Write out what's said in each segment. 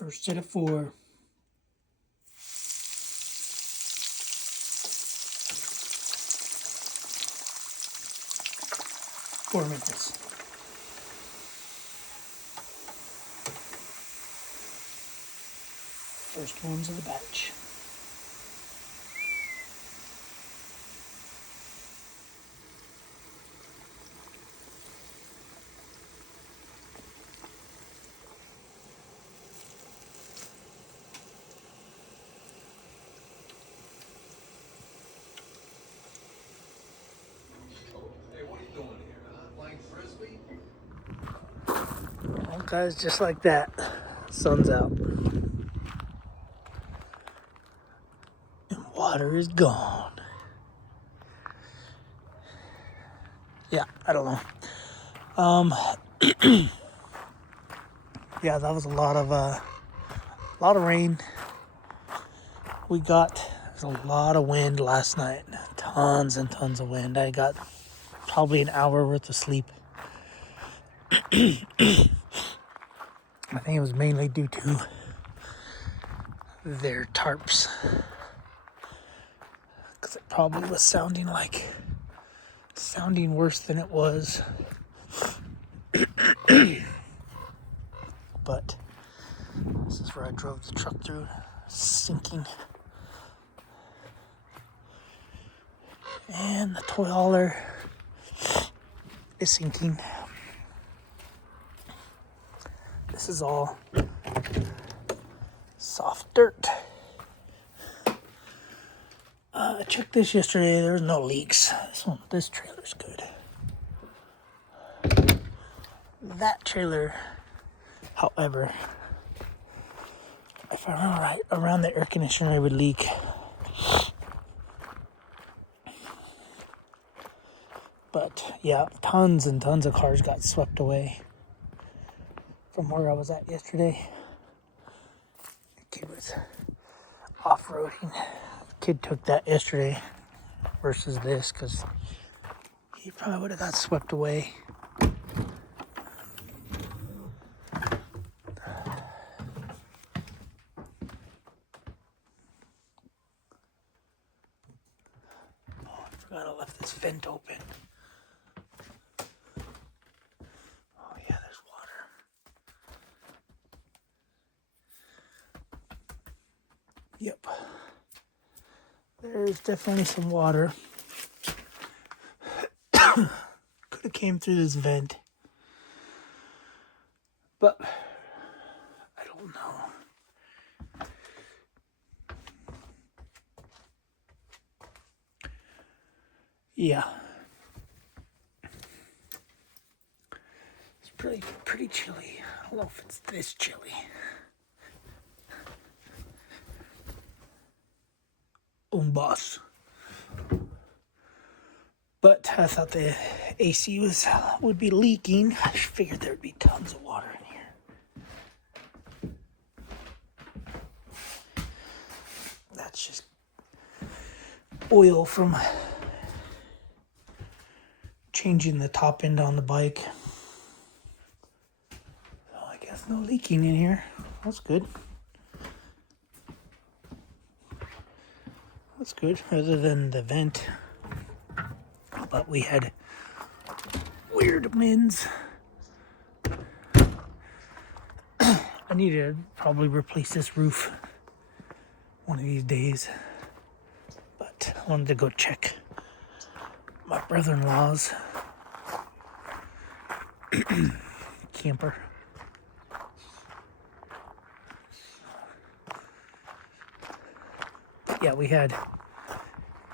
First set of four. Four minutes. First ones of the batch. Well, guys, just like that, sun's out. And water is gone. Yeah, I don't know. Yeah, that was a lot of rain. There's a lot of wind last night. Tons and tons of wind. I got probably an hour worth of sleep. I think it was mainly due to their tarps. Because it probably was sounding worse than it was. But this is where I drove the truck through, sinking. And the toy hauler is sinking. This is all soft dirt. I checked this yesterday. There was no leaks. This trailer's good. That trailer, however, if I remember right, around the air conditioner it would leak. But yeah, tons and tons of cars got swept away from where I was at yesterday. The kid was off-roading. The kid took that yesterday versus this because he probably would have got swept away. Oh, I forgot I left this vent open. Oh yeah, there's water. Yep. There's definitely some water. Could have came through this vent. But I don't know. Yeah. It's pretty chilly. I don't know if it's this chilly. Boss. But I thought the AC would be leaking. I figured there would be tons of water in here. That's just oil from changing the top end on the bike. So I guess no leaking in here. That's good. That's good, other than the vent. But we had weird winds. I need to probably replace this roof one of these days. But I wanted to go check my brother-in-law's camper. Yeah,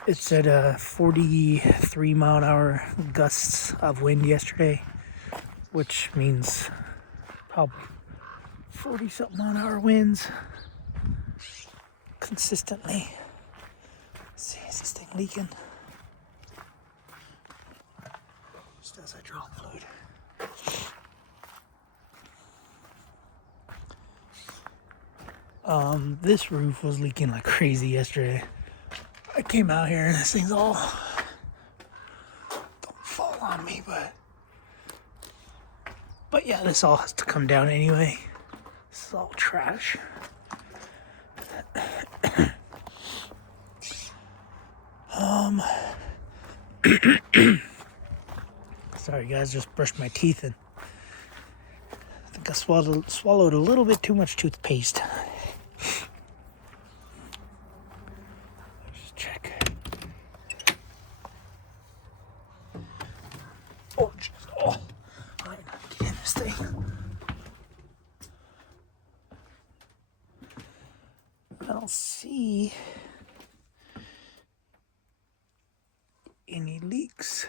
it said 43 mile an hour gusts of wind yesterday, which means probably 40 something mile an hour winds consistently. Let's see, is this thing leaking? Just as I drop fluid. This roof was leaking like crazy yesterday. I came out here and this thing's all, don't fall on me, but yeah, this all has to come down anyway. This is all trash. Sorry guys, just brushed my teeth and I think I swallowed a little bit too much toothpaste. Just check. Oh, jeez. Oh, I did not get in this thing. I don't see any leaks.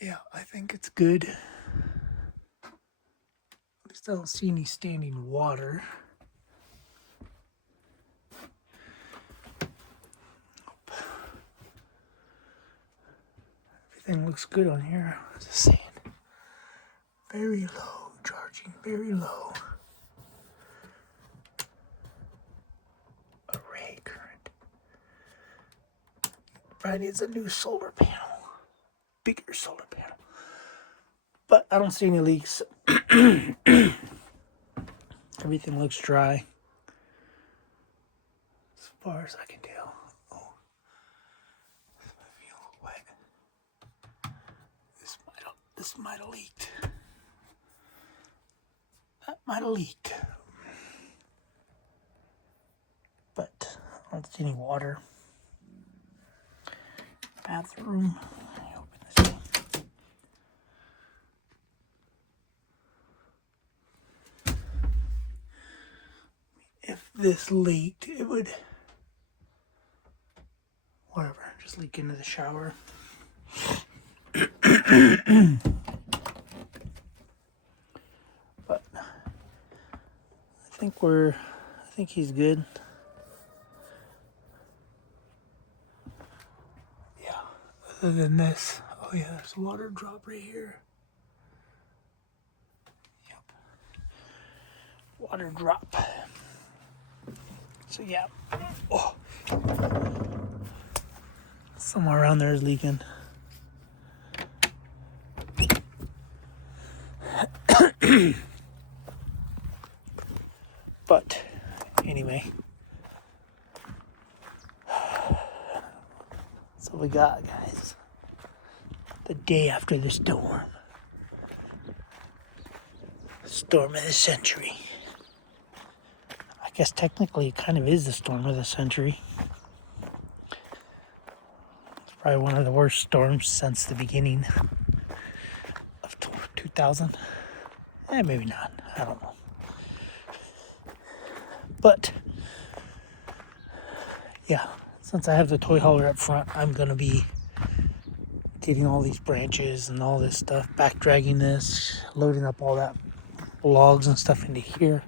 Yeah, I think it's good. At least I don't see any standing water. Everything looks good on here. Just saying. Very low, charging very low. Array current. Probably needs a new solar panel. Bigger solar panel. But I don't see any leaks. Everything looks dry. As far as I can tell. Oh. This might be a little wet. This might have leaked. That might have leaked. But I don't see any water. Bathroom. I open this thing. If this leaked, it would, whatever, just leak into the shower. But I think he's good. Yeah, other than this, oh yeah, there's a water drop right here. Yep. Water drop. So yeah, oh. Somewhere around there is leaking. But anyway, that's all we got, guys. The day after the storm. Storm of the century. I guess technically it kind of is the storm of the century. It's probably one of the worst storms since the beginning of 2000. Maybe not. I don't know. But yeah, since I have the toy hauler up front, I'm gonna be getting all these branches and all this stuff, back dragging this, loading up all that logs and stuff into here.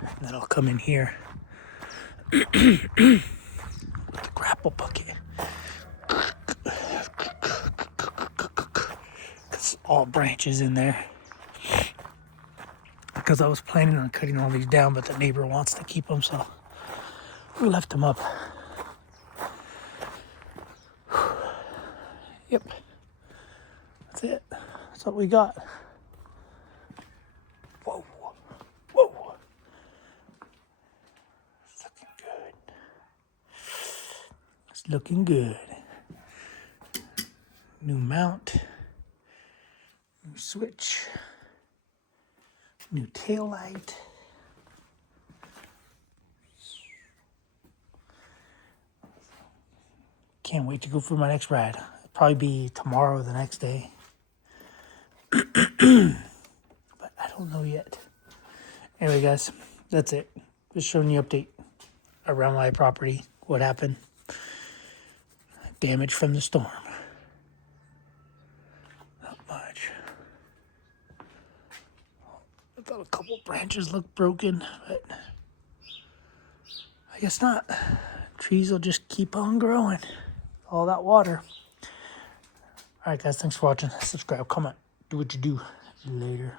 And then I'll come in here with the grapple bucket. It's all branches in there. Because I was planning on cutting all these down, but the neighbor wants to keep them, so we left them up. Yep. That's it. That's what we got. Whoa. Whoa. It's looking good. It's looking good. New mount. New switch. New tail light. Can't wait to go for my next ride. It'll probably be tomorrow or the next day. But I don't know yet. Anyway, guys, that's it. Just showing you update around my property. What happened. Damage from the storm. Not much. I thought a couple branches looked broken, but I guess not. Trees will just keep on growing. All that water. Alright guys, thanks for watching. Subscribe, comment, do what you do. Later.